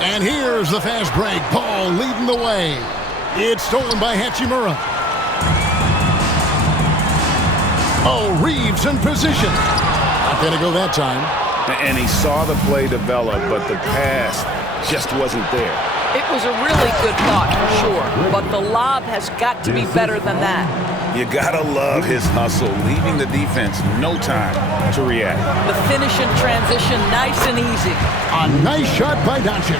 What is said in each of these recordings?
And here's the fast break. Ball leading the way. It's stolen by Hachimura. Oh, Reeves in position. Not going to go that time. And he saw the play develop, but the pass just wasn't there. It was a really good thought, for sure, but the lob has got to be better than that. You gotta love his hustle, leaving the defense no time to react. The finish in transition, nice and easy. A nice shot by Doncic.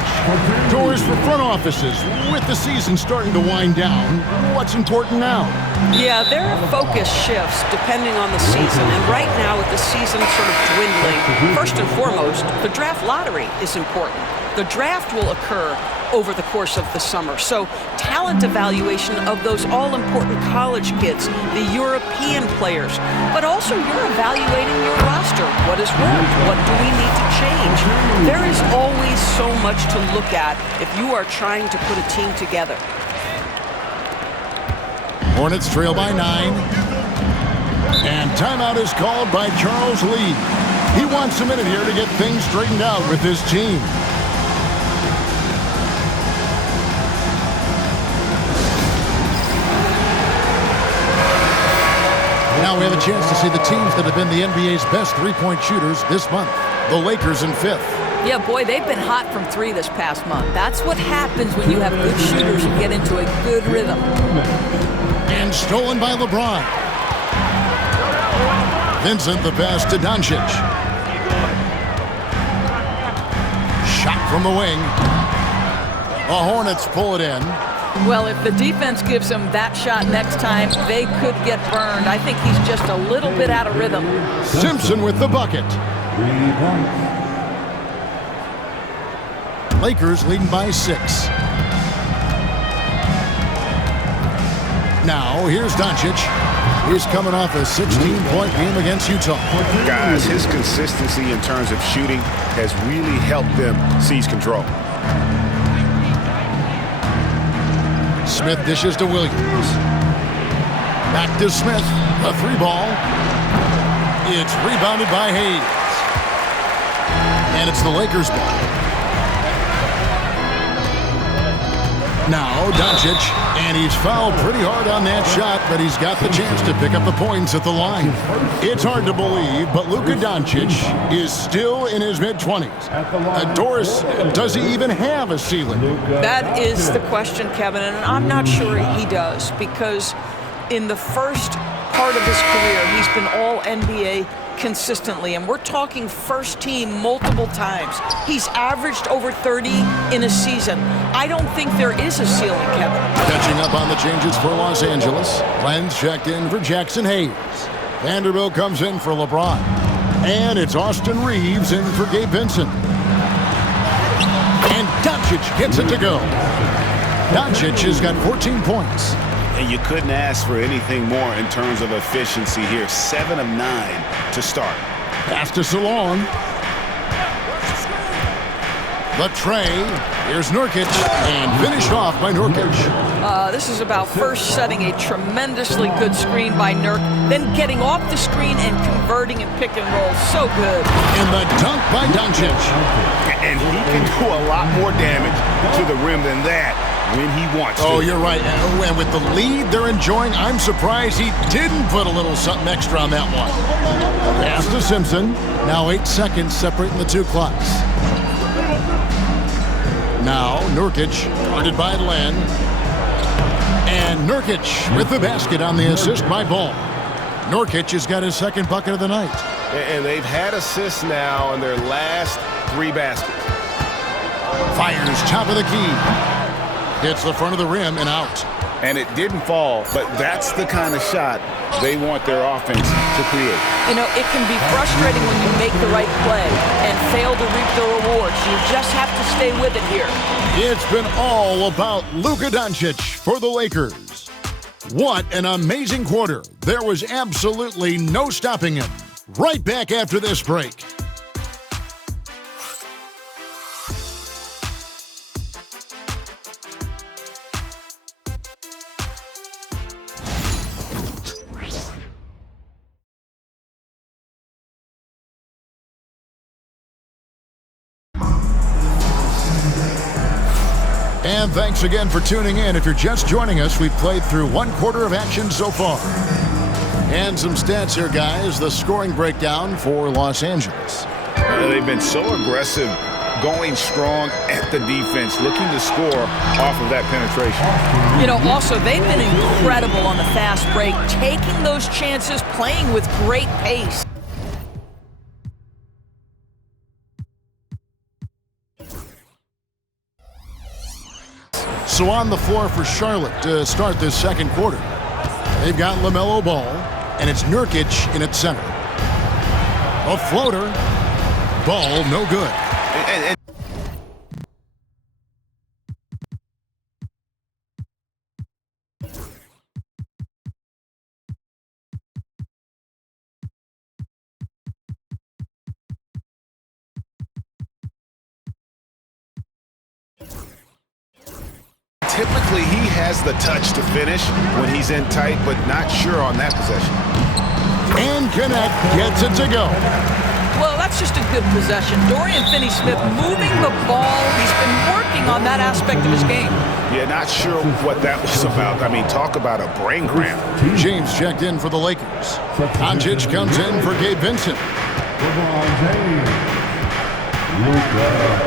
Doors for front offices. With the season starting to wind down, what's important now? Yeah, their focus shifts depending on the season. And right now, with the season sort of dwindling, first and foremost, the draft lottery is important. The draft will occur over the course of the summer. So talent evaluation of those all-important college kids, the European players, but also you're evaluating your roster. What has worked? What do we need to change? There is always so much to look at if you are trying to put a team together. Hornets trail by 9. And timeout is called by Charles Lee. He wants a minute here to get things straightened out with his team. Now we have a chance to see the teams that have been the NBA's best three-point shooters this month. The Lakers in 5th. Yeah, boy, they've been hot from 3 this past month. That's what happens when you have good shooters and get into a good rhythm. And stolen by LeBron. Vincent the pass to Doncic. Shot from the wing. The Hornets pull it in. Well, if the defense gives him that shot next time, they could get burned. I think he's just a little bit out of rhythm. Simpson with the bucket. Lakers leading by 6. Now, here's Doncic. He's coming off a 16-point game against Utah. Guys, his consistency in terms of shooting has really helped them seize control. Smith dishes to Williams. Back to Smith. A 3-ball. It's rebounded by Hayes. And it's the Lakers' ball. Now Doncic, and he's fouled pretty hard on that shot, but he's got the chance to pick up the points at the line. It's hard to believe, but Luka Doncic is still in his mid-20s. Doris, does he even have a ceiling? That is the question, Kevin, and I'm not sure he does, because in the first part of his career, he's been all-NBA consistently, and we're talking first team multiple times. He's averaged over 30 in a season. I don't think there is a ceiling, Kevin. Catching up on the changes for Los Angeles. Lenz checked in for Jackson Hayes. Vanderbilt comes in for LeBron. And it's Austin Reeves in for Gabe Vincent. And Doncic gets it to go. Doncic has got 14 points. And you couldn't ask for anything more in terms of efficiency here. 7 of 9 to start. Pass to Salon. The tray. Here's Nurkic. And finished off by Nurkic. This is about first setting a tremendously good screen by Nurk, then getting off the screen and converting and pick and roll. So good. And the dunk by Doncic. And he can do a lot more damage to the rim than that when he wants to. Oh, you're right. And with the lead they're enjoying, I'm surprised he didn't put a little something extra on that one. Pass to Simpson. Now 8 seconds separating the two clocks. Now Nurkic, guarded by Len. And Nurkic with the basket on the assist by Ball. Nurkic has got his second bucket of the night. And they've had assists now in their last 3 baskets. Fires top of the key. Hits the front of the rim and out. And it didn't fall, but that's the kind of shot they want their offense to create. You know, it can be frustrating when you make the right play and fail to reap the rewards. You just have to stay with it here. It's been all about Luka Doncic for the Lakers. What an amazing quarter. There was absolutely no stopping him. Right back after this break. And thanks again for tuning in. If you're just joining us, we've played through 1/4 of action so far. And some stats here, guys. The scoring breakdown for Los Angeles. They've been so aggressive, going strong at the defense, looking to score off of that penetration. You know, also, they've been incredible on the fast break, taking those chances, playing with great pace. So on the floor for Charlotte to start this second quarter. They've got Lamelo Ball, and it's Nurkic in its center. A floater. Ball no good. Typically, he has the touch to finish when he's in tight, but not sure on that possession. And Connect gets it to go. Well, that's just a good possession. Dorian Finney-Smith moving the ball. He's been working on that aspect of his game. Yeah, not sure what that was about. I mean, talk about a brain cramp. James checked in for the Lakers. Doncic comes in for Gabe Vincent.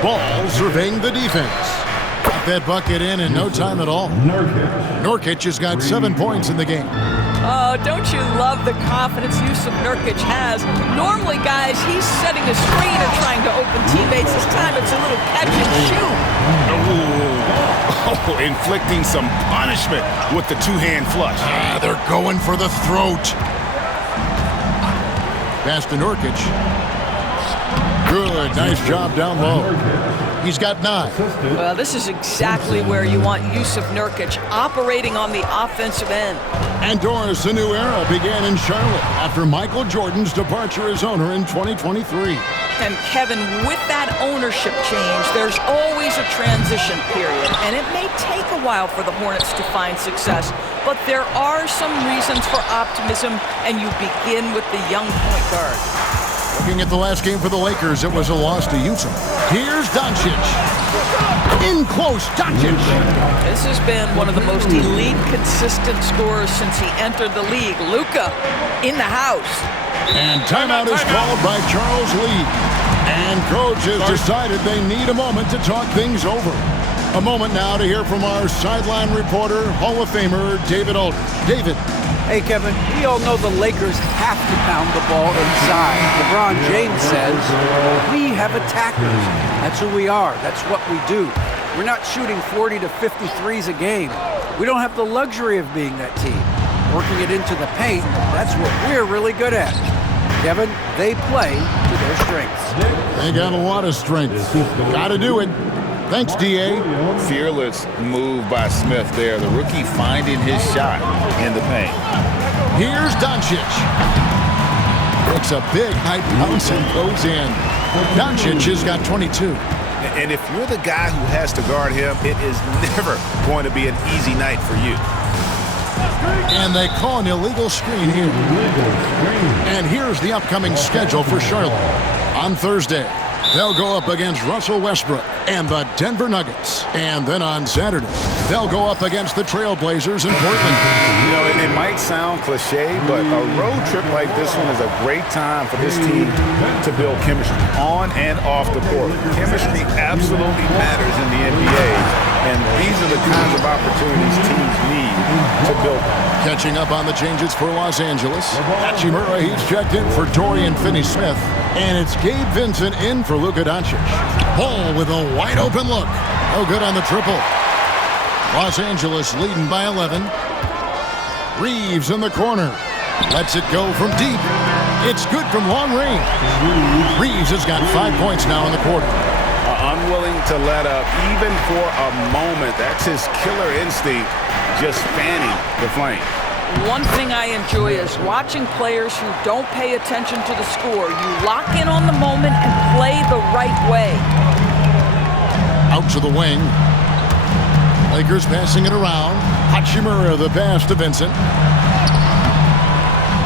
Ball surveying the defense. Got that bucket in no time at all. Nurkic has got 7 points in the game. Oh, don't you love the confidence Yusuf Nurkic has? Normally, guys, he's setting a screen or trying to open teammates. This time it's a little catch and shoot. Oh, inflicting some punishment with the two-hand flush. They're going for the throat. Pass to Nurkic. Good, nice job down low. He's got 9. Well, this is exactly where you want Yusuf Nurkic operating on the offensive end. And Doris, a new era began in Charlotte after Michael Jordan's departure as owner in 2023. And Kevin, with that ownership change, there's always a transition period, and it may take a while for the Hornets to find success, but there are some reasons for optimism, and you begin with the young point guard. Looking at the last game for the Lakers, it was a loss to Utah. Here's Doncic. In close, Doncic. This has been one of the most elite, consistent scorers since he entered the league. Luka in the house. And timeout is called by Charles Lee. And coach has decided they need a moment to talk things over. A moment now to hear from our sideline reporter, Hall of Famer David Aldridge. David. Hey, Kevin, we all know the Lakers have to pound the ball inside. LeBron James says, we have attackers. That's who we are. That's what we do. We're not shooting 40 to 53s a game. We don't have the luxury of being that team. Working it into the paint, that's what we're really good at. Kevin, they play to their strengths. They got a lot of strength. Got to do it. Thanks, D.A. Fearless move by Smith there. The rookie finding his shot in the paint. Here's Doncic. Takes a big high bounce and goes in. Doncic has got 22. And if you're the guy who has to guard him, it is never going to be an easy night for you. And they call an illegal screen here. And here's the upcoming schedule for Charlotte. On Thursday, they'll go up against Russell Westbrook and the Denver Nuggets. And then on Saturday, they'll go up against the Trailblazers in Portland. You know, it might sound cliche, but a road trip like this one is a great time for this team to build chemistry on and off the court. Chemistry absolutely matters in the NBA, and these are the kinds of opportunities teams need to build. Catching up on the changes for Los Angeles. Hachimura, he's checked in for Dorian Finney-Smith. And it's Gabe Vincent in for Luka Doncic. Ball with a wide open look. No good on the triple. Los Angeles leading by 11. Reeves in the corner. Lets it go from deep. It's good from long range. Reeves has got 5 points now in the quarter. Unwilling to let up even for a moment. That's his killer instinct, just fanning the flame. One thing I enjoy is watching players who don't pay attention to the score. You lock in on the moment and play the right way. Out to the wing. Lakers passing it around. Hachimura the pass to Vincent.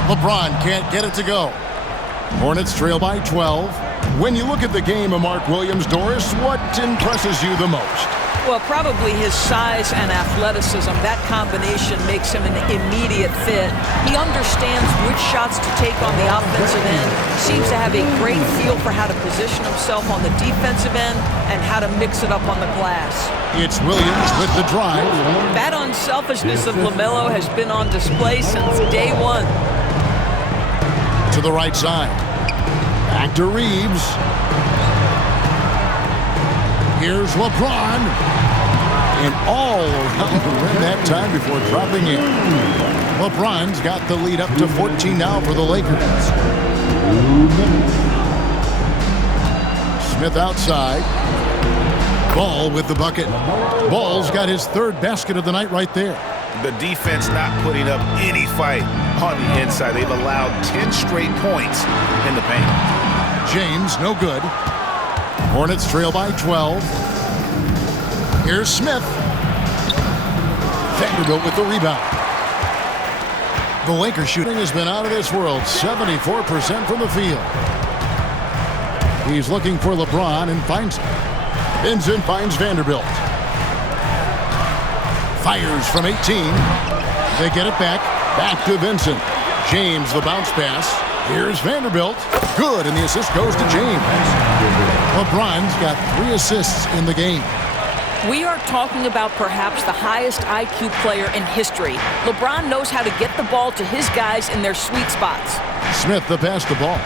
LeBron can't get it to go. Hornets trail by 12. When you look at the game of Mark Williams, Doris, what impresses you the most? Well, probably his size and athleticism, that combination makes him an immediate fit. He understands which shots to take on the offensive end, seems to have a great feel for how to position himself on the defensive end and how to mix it up on the glass. It's Williams with the drive. That unselfishness of Lamelo has been on display since day one. To the right side. Back to Reeves. Here's LeBron. And all around the rim that time before dropping in. LeBron's got the lead up to 14 now for the Lakers. Smith outside. Ball with the bucket. Ball's got his third basket of the night right there. The defense not putting up any fight on the inside. They've allowed 10 straight points in the paint. James, no good. Hornets trail by 12. Here's Smith. Vanderbilt with the rebound. The Lakers shooting has been out of this world. 74% from the field. He's looking for LeBron and finds him. Vincent finds Vanderbilt. Fires from 18. They get it back. Back to Vincent. James, the bounce pass. Here's Vanderbilt. Good, and the assist goes to James. LeBron's got 3 assists in the game. We are talking about perhaps the highest IQ player in history. LeBron knows how to get the ball to his guys in their sweet spots. Smith the pass the ball.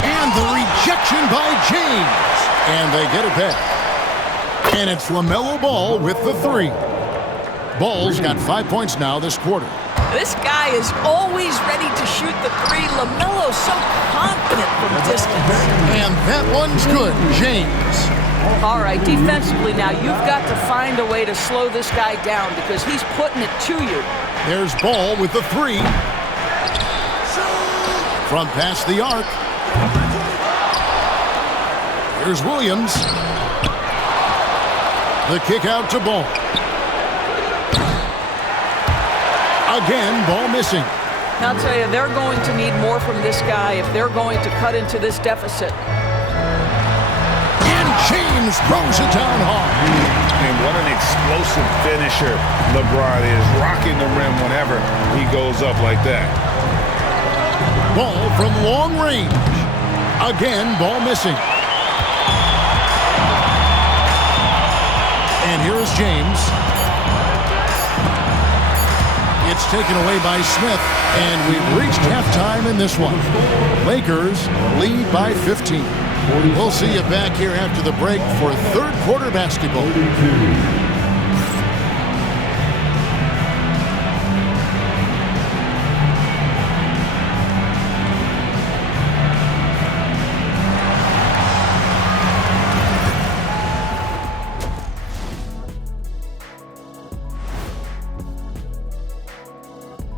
And the rejection by James. And they get it back. And it's Lamelo Ball with the 3. Ball's got 5 points now this quarter. This guy is always ready to shoot the 3. LaMelo's so confident from distance. And that one's good, James. All right, defensively now, you've got to find a way to slow this guy down because he's putting it to you. There's Ball with the 3. From past the arc. Here's Williams. The kick out to Ball. Again, Ball missing. I'll tell you, they're going to need more from this guy if they're going to cut into this deficit. James throws it down hard. And what an explosive finisher LeBron is, rocking the rim whenever he goes up like that. Ball from long range. Again, Ball missing. And here's James. It's taken away by Smith, and we've reached halftime in this one. Lakers lead by 15. We'll see you back here after the break for third quarter basketball.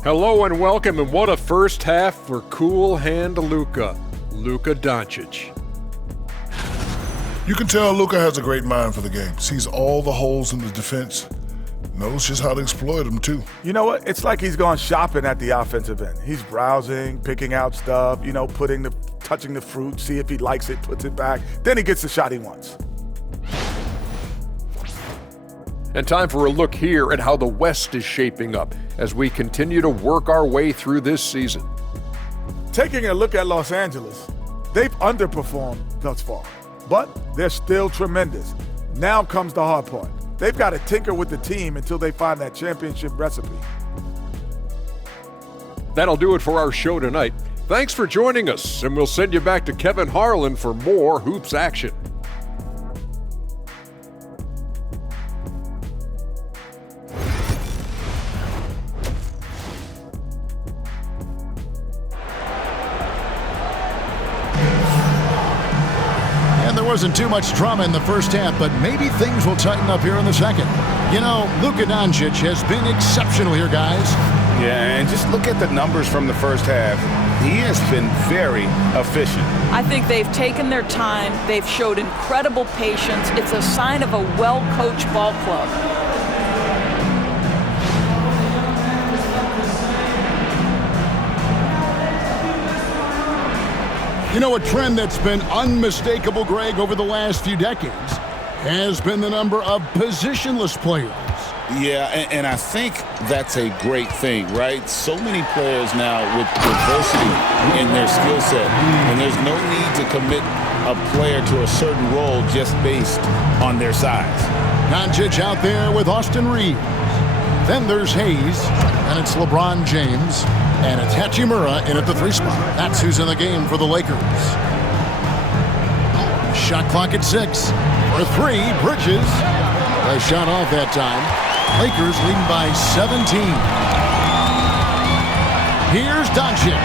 Hello and welcome, and what a first half for cool hand Luka Doncic. You can tell Luka has a great mind for the game. Sees all the holes in the defense. Knows just how to exploit them, too. You know what? It's like he's gone shopping at the offensive end. He's browsing, picking out stuff, touching the fruit, see if he likes it, puts it back. Then he gets the shot he wants. And time for a look here at how the West is shaping up as we continue to work our way through this season. Taking a look at Los Angeles, they've underperformed thus far, but they're still tremendous. Now comes the hard part. They've got to tinker with the team until they find that championship recipe. That'll do it for our show tonight. Thanks for joining us, and we'll send you back to Kevin Harlan for more Hoops action. Wasn't too much drama in the first half, but maybe things will tighten up here in the second. You know, Luka Doncic has been exceptional here, guys. Yeah, and just look at the numbers from the first half. He has been very efficient. I think they've taken their time. They've showed incredible patience. It's a sign of a well-coached ball club. You know, a trend that's been unmistakable, Greg, over the last few decades has been the number of positionless players. Yeah, and I think that's a great thing, right? So many players now with diversity in their skill set, and there's no need to commit a player to a certain role just based on their size. Doncic out there with Austin Reeves. Then there's Hayes, and it's LeBron James, and it's Hachimura in at the 3 spot. That's who's in the game for the Lakers. Shot clock at 6. For 3, Bridges. A shot off that time. Lakers leading by 17. Here's Doncic.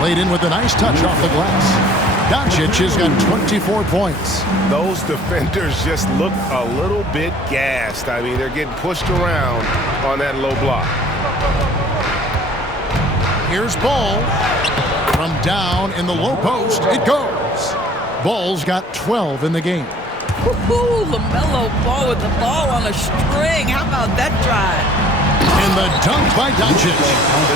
Laid in with a nice touch off the glass. Doncic has got 24 points. Those defenders just look a little bit gassed. I mean, they're getting pushed around on that low block. Here's Ball. From down in the low post, it goes. Ball's got 12 in the game. Woo-hoo, Lamelo Ball with the ball on a string. How about that drive? And the dunk by Doncic.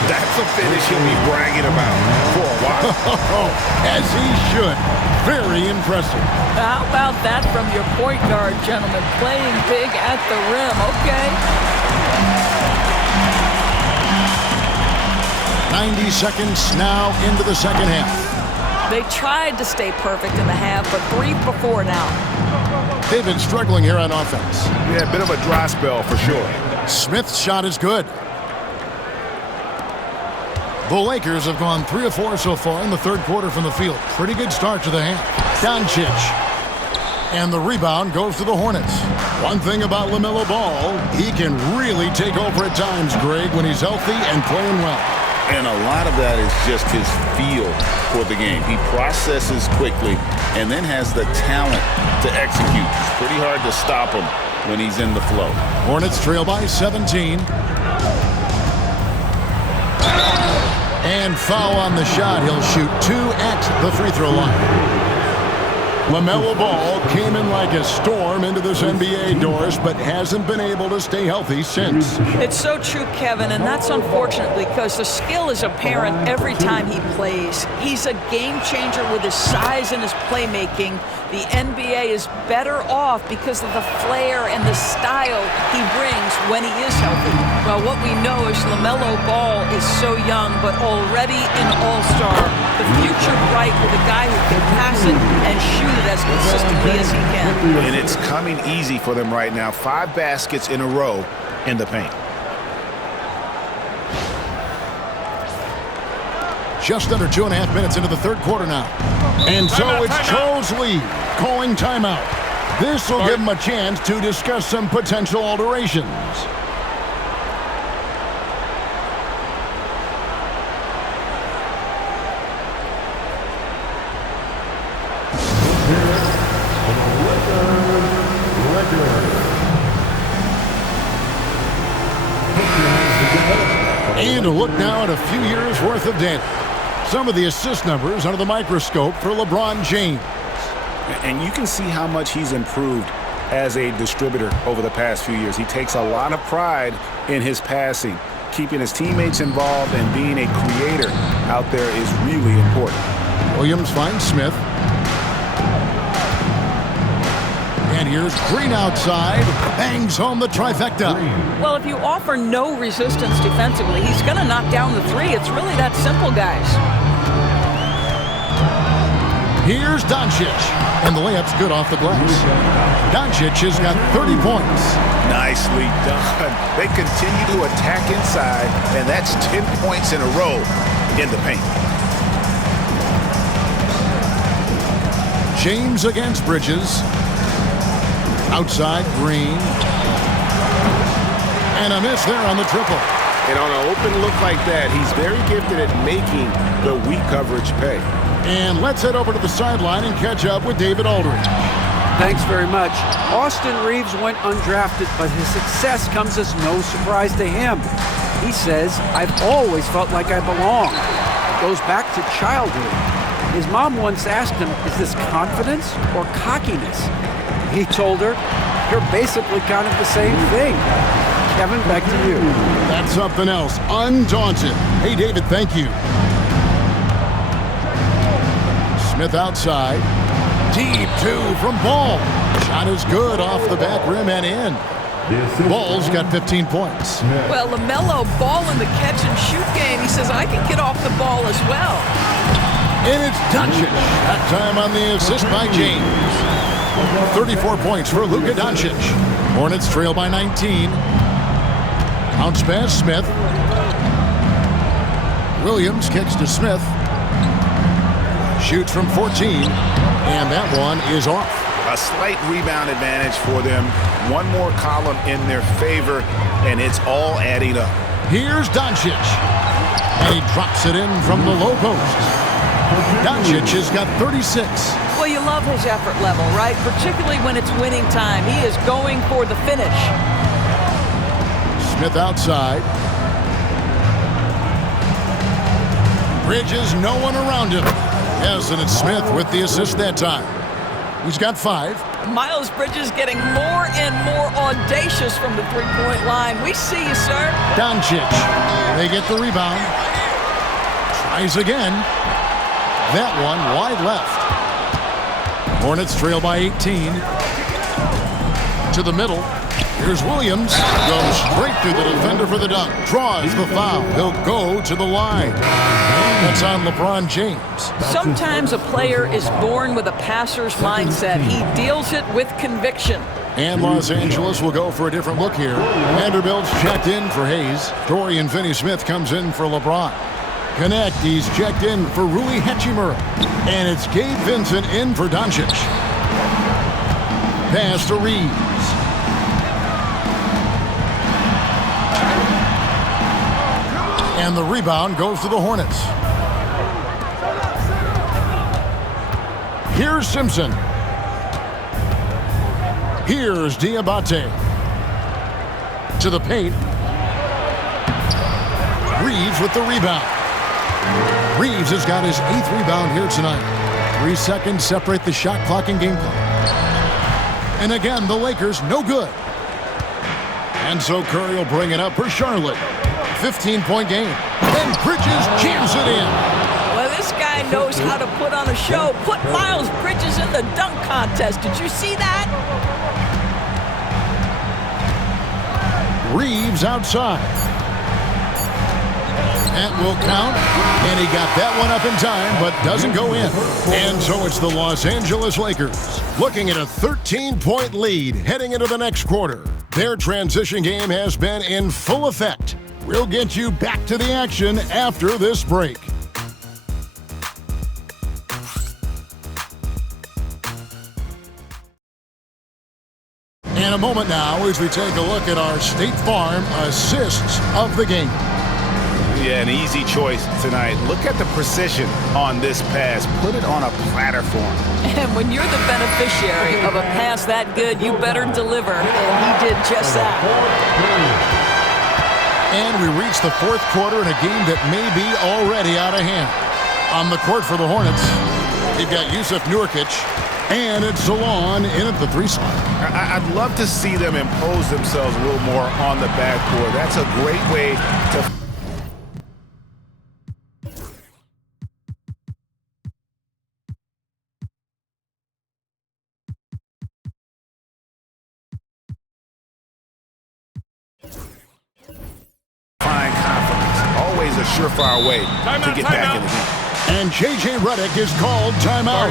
That's a finish he'll be bragging about for a while. As he should. Very impressive. How about that from your point guard, gentlemen? Playing big at the rim, okay? 90 seconds now into the second half. They tried to stay perfect in the half, but 3 before now. They've been struggling here on offense. Yeah, a bit of a dry spell for sure. Smith's shot is good. The Lakers have gone 3 of 4 so far in the third quarter from the field. Pretty good start to the half. Doncic. And the rebound goes to the Hornets. One thing about Lamelo Ball, he can really take over at times, Greg, when he's healthy and playing well. And a lot of that is just his feel for the game. He processes quickly and then has the talent to execute. It's pretty hard to stop him when he's in the flow. Hornets trail by 17. And foul on the shot. He'll shoot 2 at the free throw line. Lamelo Ball came in like a storm into this NBA, Doris, but hasn't been able to stay healthy since. It's so true, Kevin, and that's unfortunate because the skill is apparent every time he plays. He's a game changer with his size and his playmaking. The NBA is better off because of the flair and the style he brings when he is healthy. Well, what we know is Lamelo Ball is so young, but already an all-star. The future bright with a guy who can pass it and shoot it as consistently as he can. And it's coming easy for them right now. 5 baskets in a row in the paint. Just under 2.5 minutes into the third quarter now. And so it's Charles Lee calling timeout. This will give him a chance to discuss some potential alterations. And a look now at a few years worth of data. Some of the assist numbers under the microscope for LeBron James. And you can see how much he's improved as a distributor over the past few years. He takes a lot of pride in his passing. Keeping his teammates involved and being a creator out there is really important. Williams finds Smith. And here's Green outside. Bangs home the trifecta. Well, if you offer no resistance defensively, he's going to knock down the 3. It's really that simple, guys. Here's Doncic. And the layup's good off the glass. Doncic has got 30 points. Nicely done. They continue to attack inside, and that's 10 points in a row in the paint. James against Bridges. Outside, Green. And a miss there on the triple. And on an open look like that, he's very gifted at making the weak coverage pay. And let's head over to the sideline and catch up with David Aldridge. Thanks very much. Austin Reeves went undrafted, but his success comes as no surprise to him. He says, "I've always felt like I belong." It goes back to childhood. His mom once asked him, "Is this confidence or cockiness?" He told her, "You're basically kind of the same thing." Kevin, back to you. That's something else. Undaunted. Hey, David, thank you. Smith outside. Deep two from Ball. Shot is good off the back rim and in. Ball's got 15 points. Well, Lamelo, ball in the catch-and-shoot game. He says, I can get off the ball as well. And it's Doncic. That time on the assist by James. 34 points for Luka Doncic. Hornets trail by 19. Bounce pass, Smith. Williams kicks to Smith. Shoots from 14. And that one is off. A slight rebound advantage for them. One more column in their favor, and it's all adding up. Here's Doncic. And he drops it in from the low post. Doncic has got 36. Well, you love his effort level, right? Particularly when it's winning time. He is going for the finish. Smith outside. Bridges, no one around him. Yes, and it's Smith with the assist that time. He's got 5. Miles Bridges getting more and more audacious from the three-point line. We see you, sir. Doncic. They get the rebound. Tries again. That one wide left. Hornets trail by 18. To the middle. Here's Williams. Goes straight through the defender for the dunk. Draws the foul. He'll go to the line. That's on LeBron James. Sometimes a player is born with a passer's mindset. He deals it with conviction. And Los Angeles will go for a different look here. Vanderbilt's checked in for Hayes. Dorian Finney-Smith comes in for LeBron. Connect, he's checked in for Rui Hachimura. And it's Gabe Vincent in for Doncic. Pass to Reeves. And the rebound goes to the Hornets. Here's Simpson. Here's Diabate. To the paint. Reeves with the rebound. Reeves has got his 8th rebound here tonight. 3 seconds separate the shot clock and game clock. And again, the Lakers no good. And so Curry will bring it up for Charlotte. 15-point game. And Bridges jams it in. Well, this guy knows how to put on a show. Put Miles Bridges in the dunk contest. Did you see that? Reeves outside. That will count. And he got that one up in time, but doesn't go in. And so it's the Los Angeles Lakers looking at a 13-point lead heading into the next quarter. Their transition game has been in full effect. We'll get you back to the action after this break. In a moment now as we take a look at our State Farm assists of the game. Yeah, an easy choice tonight. Look at the precision on this pass. Put it on a platter for him. And when you're the beneficiary of a pass that good, you better deliver. And he did just that. And we reach the 4th quarter in a game that may be already out of hand. On the court for the Hornets, they've got Yusuf Nurkic, and it's Salon in at the 3 slot. I'd love to see them impose themselves a little more on the backboard. That's a great way to... Always a surefire way to get back in the game. And J.J. Redick is called timeout.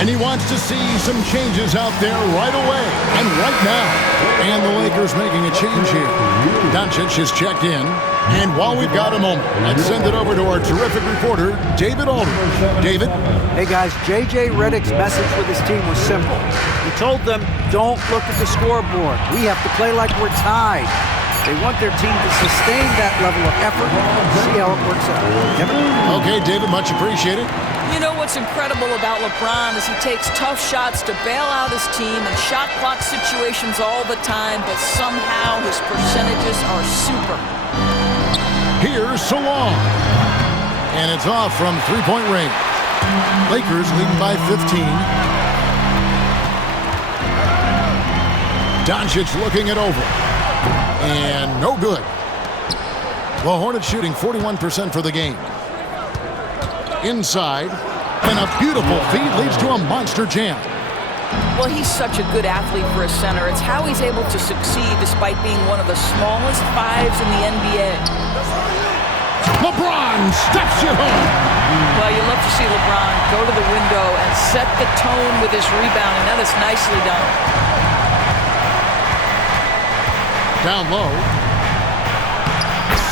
And he wants to see some changes out there right away and right now. And the Lakers making a change here. Doncic is checked in. And while we've got a moment, let's send it over to our terrific reporter, David Aldridge. David? Hey guys, J.J. Redick's message with his team was simple. He told them, don't look at the scoreboard. We have to play like we're tied. They want their team to sustain that level of effort. See how it works out. Kevin? Okay, David, much appreciated. You know what's incredible about LeBron is he takes tough shots to bail out his team in shot clock situations all the time, but somehow his percentages are super. Here's Salon. And it's off from three-point range. Lakers leading by 15. Doncic looking it over. And no good. The Hornets shooting 41% for the game. Inside. And a beautiful feed leads to a monster jam. Well, he's such a good athlete for a center. It's how he's able to succeed despite being one of the smallest fives in the NBA. LeBron steps it home. Well, you love to see LeBron go to the window and set the tone with his rebounding. That is nicely done. Down low.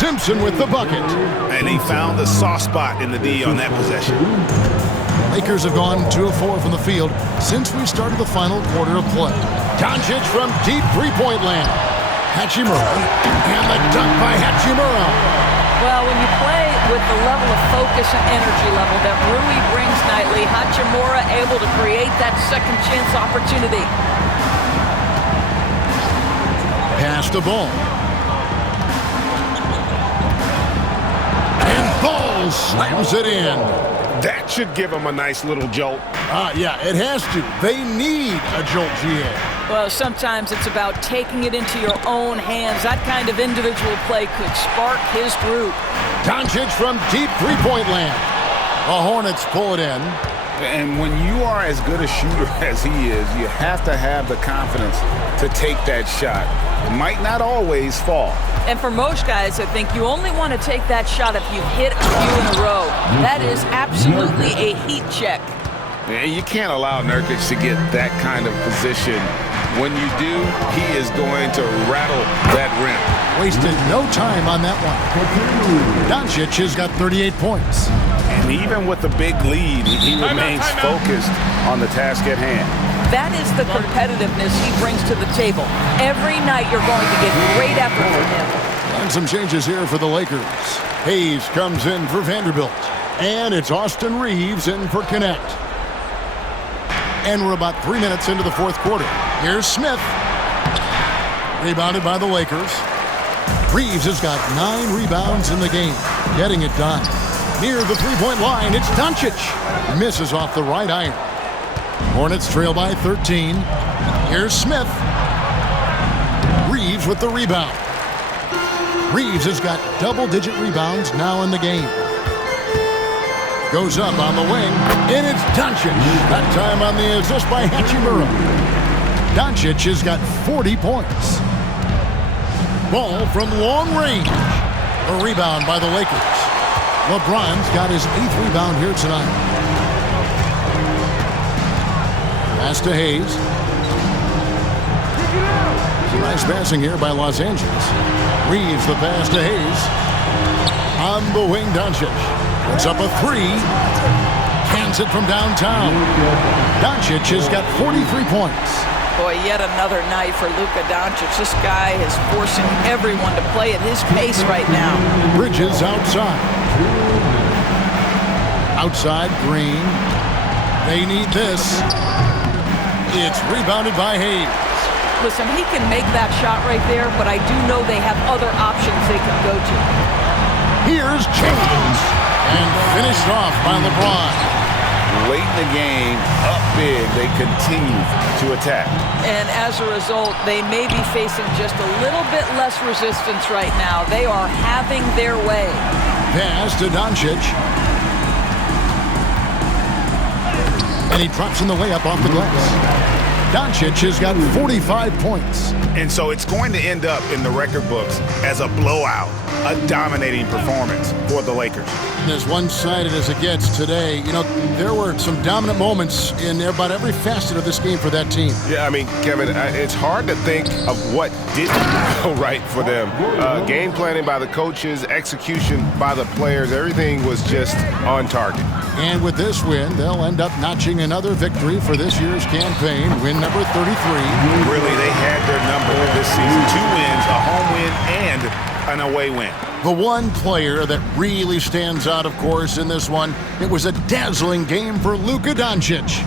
Simpson with the bucket. And he found the soft spot in the D on that possession. Lakers have gone 2 of 4 from the field since we started the final quarter of play. Doncic from deep three-point land. Hachimura. And the dunk by Hachimura. Well, when you play with the level of focus and energy level that Rui brings nightly, Hachimura able to create that second chance opportunity. Pass the ball. And Ball slams it in. That should give him a nice little jolt. Yeah, it has to. They need a jolt, GA. Well, sometimes it's about taking it into your own hands. That kind of individual play could spark his group. Doncic from deep three-point land. The Hornets pull it in. And when you are as good a shooter as he is, you have to have the confidence to take that shot. It might not always fall. And for most guys, I think you only want to take that shot if you've hit a few in a row. That is absolutely a heat check. And you can't allow Nurkic to get that kind of position. When you do, he is going to rattle that rim. Wasted no time on that one. Doncic has got 38 points. And even with the big lead, he remains focused on the task at hand. That is the competitiveness he brings to the table. Every night you're going to get great effort from him. And some changes here for the Lakers. Hayes comes in for Vanderbilt. And it's Austin Reeves in for Connect. And we're about 3 minutes into the fourth quarter. Here's Smith. Rebounded by the Lakers. Reeves has got 9 rebounds in the game. Getting it done. Near the three-point line, it's Doncic. Misses off the right iron. Hornets trail by 13. Here's Smith. Reeves with the rebound. Reeves has got double-digit rebounds now in the game. Goes up on the wing, and it's Doncic. That time on the assist by Hachimura. Doncic has got 40 points. Ball from long range. A rebound by the Lakers. LeBron's got his 8th rebound here tonight. Pass to Hayes. Nice passing here by Los Angeles. Reeves the pass to Hayes. On the wing, Doncic. Puts up a 3. Hands it from downtown. Doncic has got 43 points. Boy, yet another night for Luka Doncic. This guy is forcing everyone to play at his pace right now. Bridges outside. Outside, Green. They need this. It's rebounded by Hayes. Listen, he can make that shot right there, but I do know they have other options they can go to. Here's James. And finished off by LeBron. Late in the game, up big, they continue to attack. And as a result, they may be facing just a little bit less resistance right now. They are having their way. Pass to Doncic. And he drops in the layup off the glass. Doncic has got 45 points. And so it's going to end up in the record books as a blowout, a dominating performance for the Lakers. And as one-sided as it gets today, you know, there were some dominant moments in about every facet of this game for that team. Yeah, I mean, Kevin, it's hard to think of what didn't go right for them. Game planning by the coaches, execution by the players, everything was just on target. And with this win, they'll end up notching another victory for this year's campaign, win number 33. Really, they had their number this season. 2 wins, a home win, and an away win. The one player that really stands out, of course, in this one, it was a dazzling game for Luka Doncic.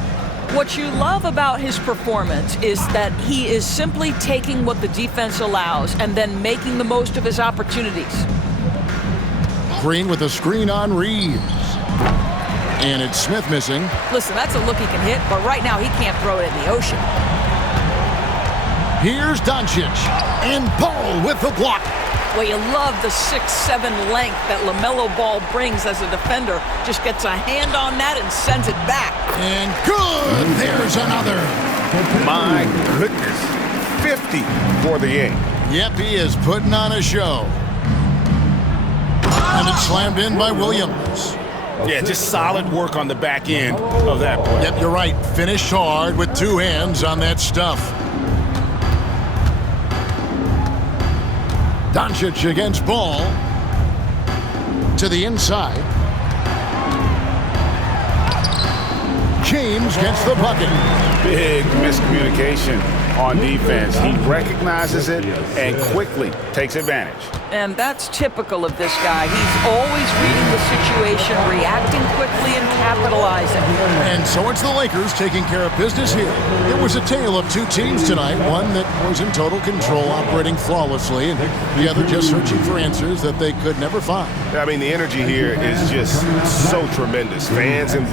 What you love about his performance is that he is simply taking what the defense allows and then making the most of his opportunities. Green with a screen on Reeves. And it's Smith missing. Listen, that's a look he can hit, but right now he can't throw it in the ocean. Here's Doncic. And Ball with the block. Well, you love the 6'7" length that Lamelo Ball brings as a defender. Just gets a hand on that and sends it back. And good! There's another. My goodness. 50 for the game. Yep, he is putting on a show. And it's slammed in by Williams. Yeah, just solid work on the back end of that play. Yep, you're right. Finished hard with two hands on that stuff. Doncic against Ball. To the inside. James gets the bucket. Big miscommunication on defense. He recognizes it and quickly takes advantage. And that's typical of this guy. He's always reading the situation, reacting quickly, and capitalizing. And so it's the Lakers taking care of business here. It was a tale of two teams tonight, one that was in total control, operating flawlessly, and the other just searching for answers that they could never find. I mean, the energy here is just so tremendous. Fans involved.